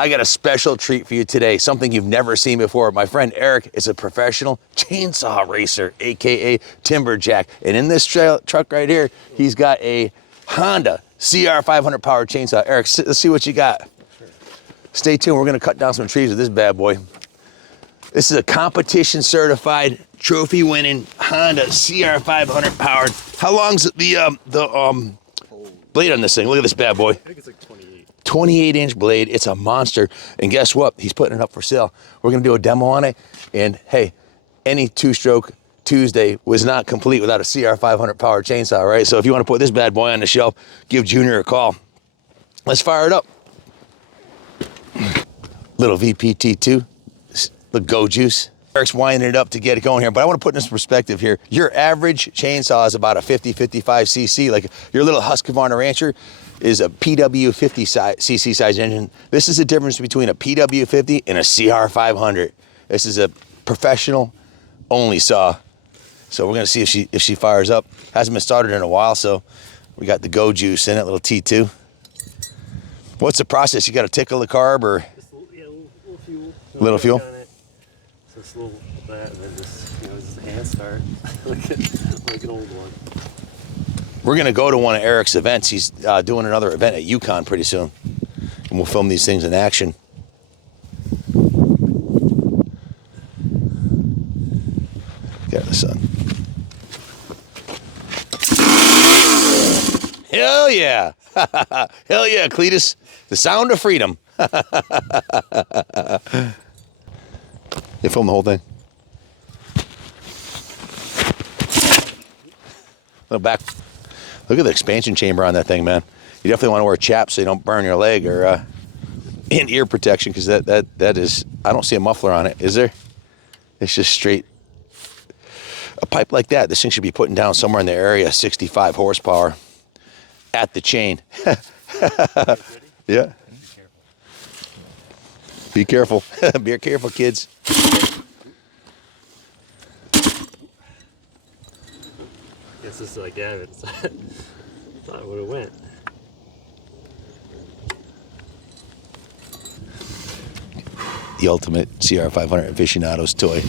I got a special treat for you today, something you've never seen before. My friend Eric is a professional chainsaw racer, AKA Timberjack. And in this truck right here, he's got a Honda CR500 powered chainsaw. Eric, let's see what you got. Sure. Stay tuned, we're gonna cut down some trees with this bad boy. This is a competition certified, trophy winning Honda CR500 powered. How long's the blade on this thing? Look at this bad boy. I think it's like 28. 28-inch blade. It's a monster. And guess what? He's putting it up for sale. We're going to do a demo on it. And hey, any two-stroke Tuesday was not complete without a CR500 powered chainsaw, right? So if you want to put this bad boy on the shelf, give Junior a call. Let's fire it up. Little VPT2, the Go Juice. Eric's winding it up to get it going here, but I want to put in this perspective here. Your average chainsaw is about a 50-55cc. Like your little Husqvarna Rancher is a PW50cc size engine. This is the difference between a PW50 and a CR500. This is a professional only saw. So we're gonna see if she fires up. Hasn't been started in a while, so we got the Go Juice in it, little T2. What's the process? You gotta tickle the carb or? Just a little fuel. Little fuel? So it's a little that, and then just a hand start, like an old one. We're gonna go to one of Eric's events. He's doing another event at Yukon pretty soon. And we'll film these things in action. Get the sun. Hell yeah. Hell yeah, Cletus. The sound of freedom. You film the whole thing. Look back. Look at the expansion chamber on that thing, man. You definitely want to wear chaps so you don't burn your leg, or and ear protection, because that is, I don't see a muffler on it, is there? It's just straight. A pipe like that, this thing should be putting down somewhere in the area, 65 horsepower at the chain. Yeah. Be careful. Be careful, kids. Guess this is like, yeah, it's thought it would have went. The ultimate CR500 aficionado's toy.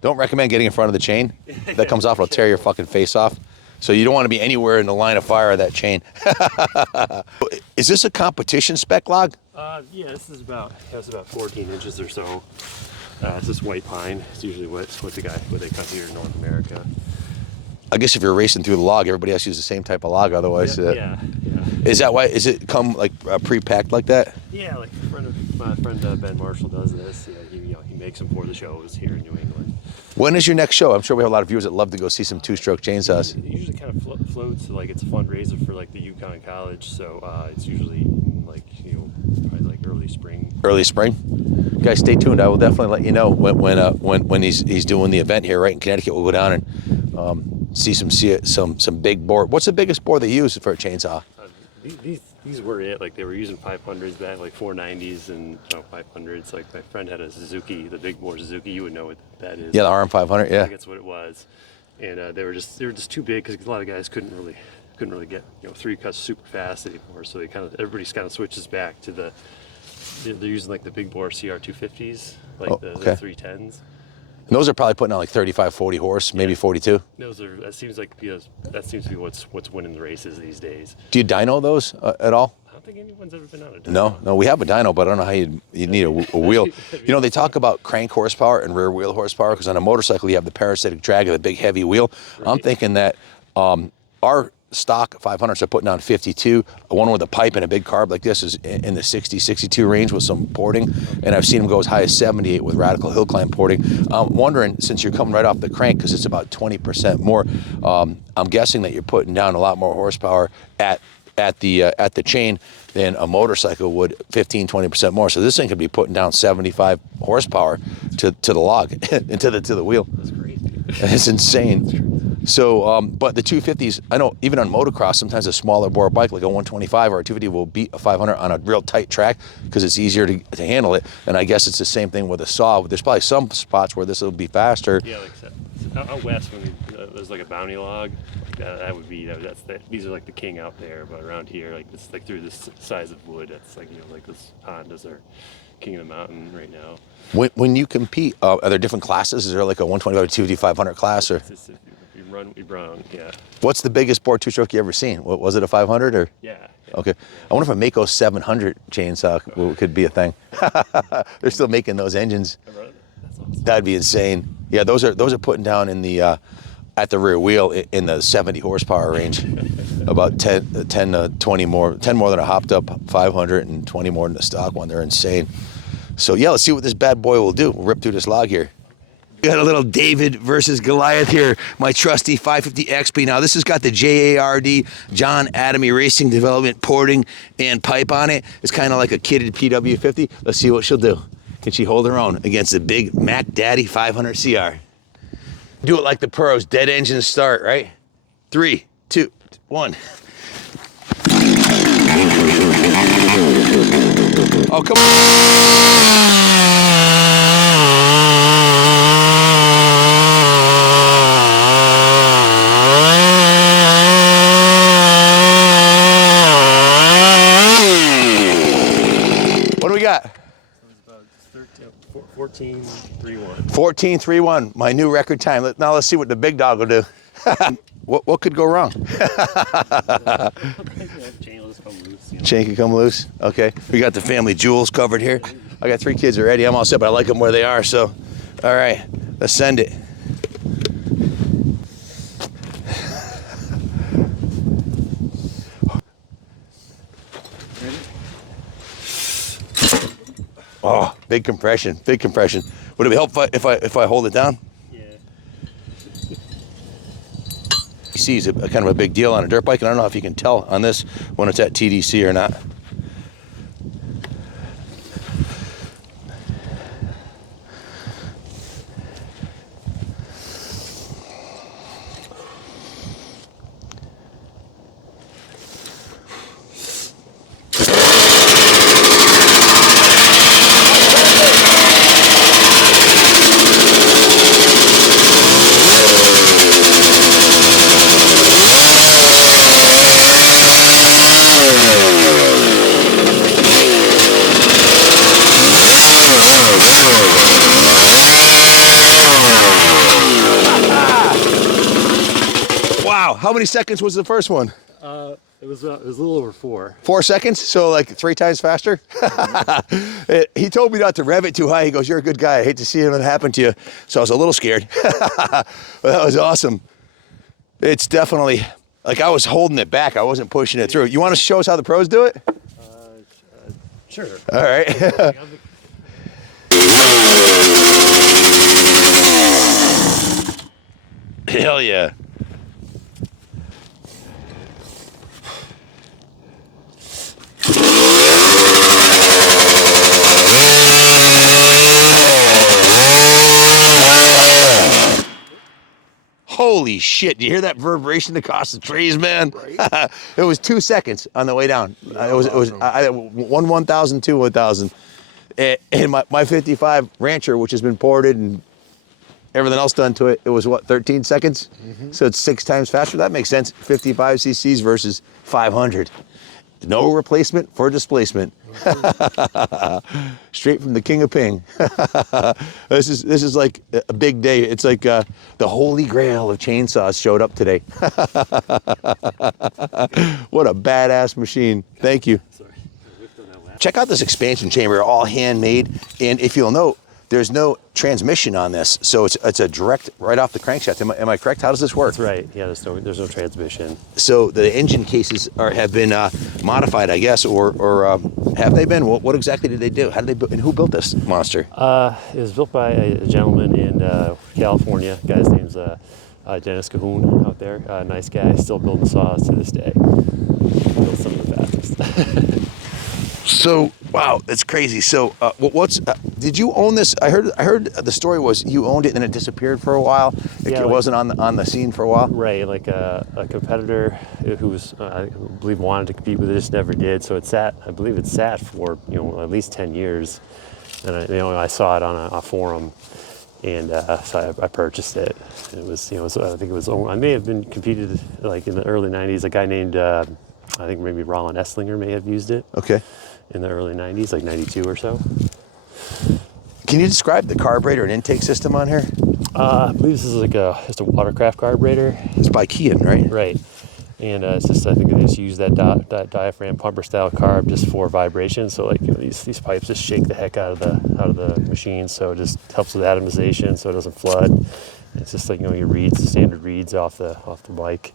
Don't recommend getting in front of the chain. That comes off, it'll tear your fucking face off. So you don't want to be anywhere in the line of fire of that chain. Is this a competition spec log? Yeah, this is about 14 inches or so. It's this white pine. It's usually what they cut here in North America. I guess if you're racing through the log, everybody has to use the same type of log. Otherwise, yeah. Is that why? Is it come like pre-packed like that? Yeah, like my friend Ben Marshall does this. Yeah, he makes them for the shows here in New England. When is your next show? I'm sure we have a lot of viewers that love to go see some two-stroke chainsaws. It usually kind of floats, like it's a fundraiser for like the Yukon College, so it's usually like probably like early spring. Early spring. Guys, stay tuned. I will definitely let you know when he's doing the event here, right in Connecticut. We'll go down and see some big bore. What's the biggest bore they use for a chainsaw? These were it. Like they were using 500s back, like 490s and 500s. Like my friend had a Suzuki, the big bore Suzuki. You would know what that is. Yeah, the RM500. Yeah. I think that's what it was. And they were just too big because a lot of guys couldn't really get 3 cuts super fast anymore. So everybody's kind of switches back to they're using like the big bore CR250s, like the 310s. And those are probably putting out like 35, 40 horse, maybe 42. That seems to be what's winning the races these days. Do you dyno those at all? I don't think anyone's ever been on a dyno. No, we have a dyno, but I don't know how you need a wheel. They talk about crank horsepower and rear wheel horsepower, because on a motorcycle you have the parasitic drag of the big heavy wheel. Right. I'm thinking that our stock 500s are putting on 52. One with a pipe and a big carb like this is in the 60, 62 range with some porting. And I've seen them go as high as 78 with radical hill climb porting. I'm wondering, since you're coming right off the crank, because it's about 20% more, I'm guessing that you're putting down a lot more horsepower at the chain than a motorcycle would, 15-20% more. So this thing could be putting down 75 horsepower to the log and to the wheel. That's crazy. It's insane. So, but the 250s, I know even on motocross, sometimes a smaller bore bike like a 125 or a 250 will beat a 500 on a real tight track because it's easier to handle it. And I guess it's the same thing with a saw. There's probably some spots where this will be faster. Yeah, like out west when there's like a bounty log, that would be these are like the king out there. But around here, like this, like through this size of wood, that's like like this Hondas are king of the mountain right now. When you compete, are there different classes? Is there like a 125 or 250 500 class or? We run, yeah. What's the biggest bore two-stroke you ever seen? Was it a 500 or? Yeah. Okay. I wonder if a Mako 700 chainsaw could be a thing. They're still making those engines. That's awesome. That'd be insane. Yeah, those are putting down in the at the rear wheel in the 70 horsepower range. About 10 to 20 more, 10 more than a hopped up 500 and 20 more than the stock one. They're insane. So yeah, let's see what this bad boy will do. We'll rip through this log here. We got a little David versus Goliath here. My trusty 550 XP. Now this has got the JARD, John Adamy Racing Development porting and pipe on it. It's kind of like a kitted PW50. Let's see what she'll do. Can she hold her own against the big Mac Daddy 500 CR? Do it like the pros. Dead engine start, right? 3, 2, 1. Oh, come on. What do we got? 14:31. 14:31, my new record time. Now let's see what the big dog will do. What could go wrong? Chain will just come loose. Chain can come loose. Okay. We got the family jewels covered here. I got 3 kids already. I'm all set, but I like them where they are. So, all right, let's send it. Oh, big compression, big compression. Would it help if I hold it down? Yeah. TDC is a kind of a big deal on a dirt bike, and I don't know if you can tell on this when it's at TDC or not. Wow, how many seconds was the first one? It was a little over 4. 4 seconds, so like 3 times faster. He told me not to rev it too high. He goes, "You're a good guy. I hate to see it happen to you." So I was a little scared. But that was awesome. It's definitely, like I was holding it back. I wasn't pushing it through. You want to show us how the pros do it? Sure. All right. Hell yeah. Holy shit, do you hear that reverberation across the trees, man? Right. It was 2 seconds on the way down. It was 1,000, 2 1,000. And my 55 Rancher, which has been ported and everything else done to it, it was what, 13 seconds? Mm-hmm. So it's 6 times faster. That makes sense. 55 cc's versus 500. No replacement for displacement. Straight from the king of ping. This is like a big day. It's like the holy grail of chainsaws showed up today. What a badass machine. Thank you. Sorry. Check out this expansion chamber, all handmade. And if you'll note, there's no transmission on this, so it's a direct right off the crankshaft. Am I correct? How does this work? That's right. Yeah, there's no transmission. So the engine cases have been modified, I guess, or have they been? What exactly did they do? How did they and who built this monster? It was built by a gentleman in California. Guy's name's Dennis Cahoon out there. Nice guy, still building saws to this day. Built some of the fastest. So wow, that's crazy. So did you own this? I heard the story was you owned it and it disappeared for a while. Yeah, It wasn't on the scene for a while. Right, like a competitor who was, I believe, wanted to compete with it, just never did. So I believe it sat for at least 10 years, and I saw it on a forum, and so I purchased it. It was I think it was, I may have been competed like in the early 90s. A guy named I think maybe Roland Esslinger may have used it. Okay. In the early 90s, like 92 or so. Can you describe the carburetor and intake system on here? I believe this is like just a watercraft carburetor. It's by Kean, right? Right. And it's just, I think they just use that diaphragm pumper style carb just for vibration. So like these pipes just shake the heck out of the machine. So it just helps with atomization, so it doesn't flood. It's just like your reads, standard reads off the bike.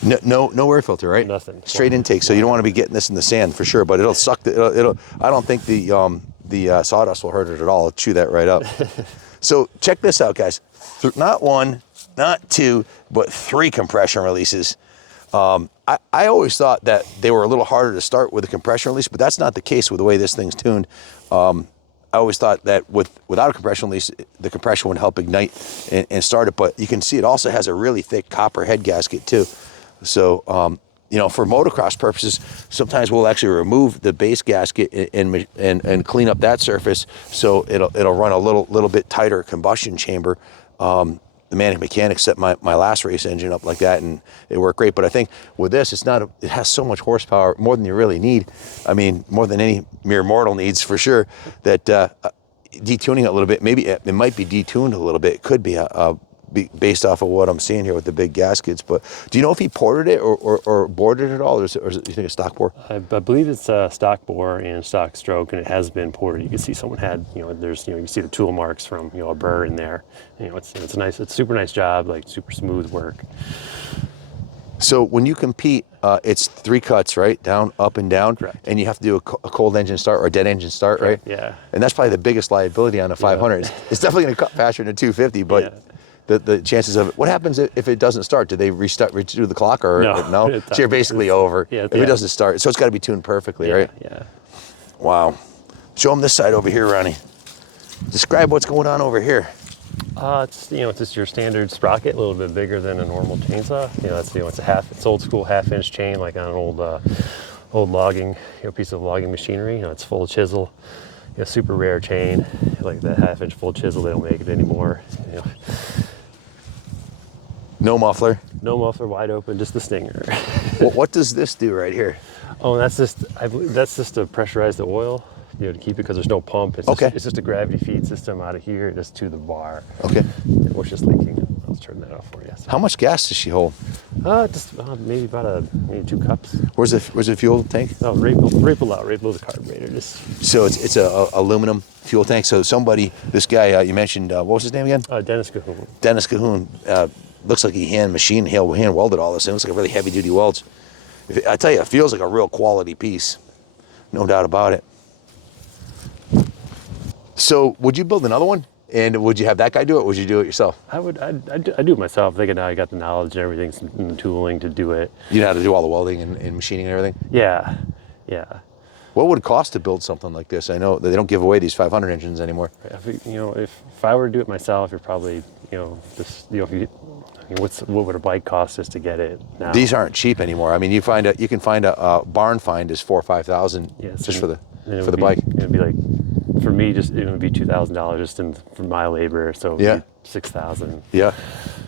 No air filter, right? Nothing. Straight intake. So you don't want to be getting this in the sand for sure. But it'll suck. It'll. I don't think the sawdust will hurt it at all. It'll chew that right up. So check this out, guys. Not one, not two, but 3 compression releases. I always thought that they were a little harder to start with a compression release, but that's not the case with the way this thing's tuned. I always thought that without a compression release, the compression would help ignite and start it. But you can see it also has a really thick copper head gasket too. So, for motocross purposes, sometimes we'll actually remove the base gasket and clean up that surface so it'll run a little bit tighter combustion chamber. The Manic Mechanics set my last race engine up like that, and it worked great. But I think with this, it has so much horsepower, more than you really need. I mean, more than any mere mortal needs for sure. That detuning it a little bit, maybe it might be detuned a little bit. It could be based off of what I'm seeing here with the big gaskets. But do you know if he ported it or boarded it at all, or is it, you think it's stock bore? I believe it's stock bore and stock stroke, and it has been ported. You can see someone had, there's, you see the tool marks from, a burr in there. It's a super nice job, like super smooth work. So when you compete, it's 3 cuts, right? Down, up, and down. Correct. And you have to do a cold engine start or a dead engine start, Correct. right? Yeah. And that's probably the biggest liability on a 500. Yeah. It's definitely going to cut faster than a 250, but Yeah. the chances of it. What happens if it doesn't start? Do they redo the clock or no? So you're basically over if it doesn't start. So it's got to be tuned perfectly, right? Yeah. Wow. Show them this side over here, Ronnie. Describe what's going on over here. It's it's just your standard sprocket, a little bit bigger than a normal chainsaw. It's old school 1/2-inch chain, like on an old logging piece of logging machinery. It's full chisel, super rare chain, like that 1/2-inch full chisel. They don't make it anymore. No muffler. No muffler, wide open, just the stinger. What does this do right here? Oh, I believe that's just to pressurize the oil. To keep it, because there's no pump. It's just a gravity feed system out of here, just to the bar. Okay. Which is leaking. I'll turn that off for you. So. How much gas does she hold? Just maybe about maybe 2 cups. Where's the fuel tank? Oh, right below the carburetor. So it's a aluminum fuel tank. So this guy you mentioned, what was his name again? Dennis Cahoon. Dennis Cahoon. Looks like he hand welded all this. It looks like a really heavy duty welds. I tell you, it feels like a real quality piece. No doubt about it. So would you build another one? And would you have that guy do it, or would you do it yourself? I'd do it myself. I think now I got the knowledge and everything and the tooling to do it. You know how to do all the welding and machining and everything? Yeah. What would it cost to build something like this? I know that they don't give away these 500 engines anymore. If I were to do it myself, you're probably, what would a bike cost just to get it now? These aren't cheap anymore. I mean, you can find a barn find is $4,000 or $5,000 just for the bike. It'd be like, for me, it would be $2,000 just for my labor. So $6,000. Yeah.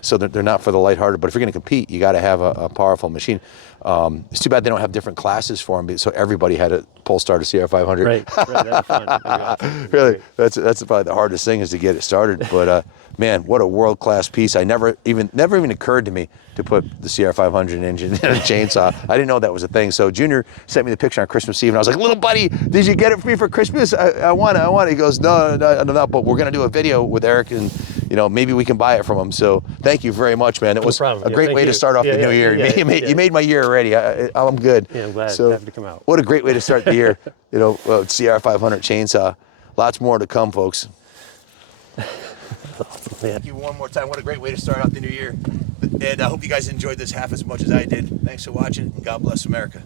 So they're not for the lighthearted, but if you're going to compete, you got to have a powerful machine. It's too bad they don't have different classes for them, so everybody had a Polestar to CR500. Right. That'd be fun. That'd be awesome. Really, that's probably the hardest thing is to get it started. But man, what a world-class piece! Never even occurred to me to put the CR500 engine in a chainsaw. I didn't know that was a thing. So Junior sent me the picture on Christmas Eve, and I was like, "Little buddy, did you get it for me for Christmas? I want it." He goes, "No, but we're gonna do a video with Eric, and maybe we can buy it from him." So thank you very much, man. It was a great way to start off the new year. You made my year already. I'm good. Yeah, I'm glad. So Happy to come out. what a great way to start the year. CR500 chainsaw. Lots more to come, folks. Awesome. Yeah. Thank you one more time. What a great way to start out the new year. And I hope you guys enjoyed this half as much as I did. Thanks for watching, and God bless America.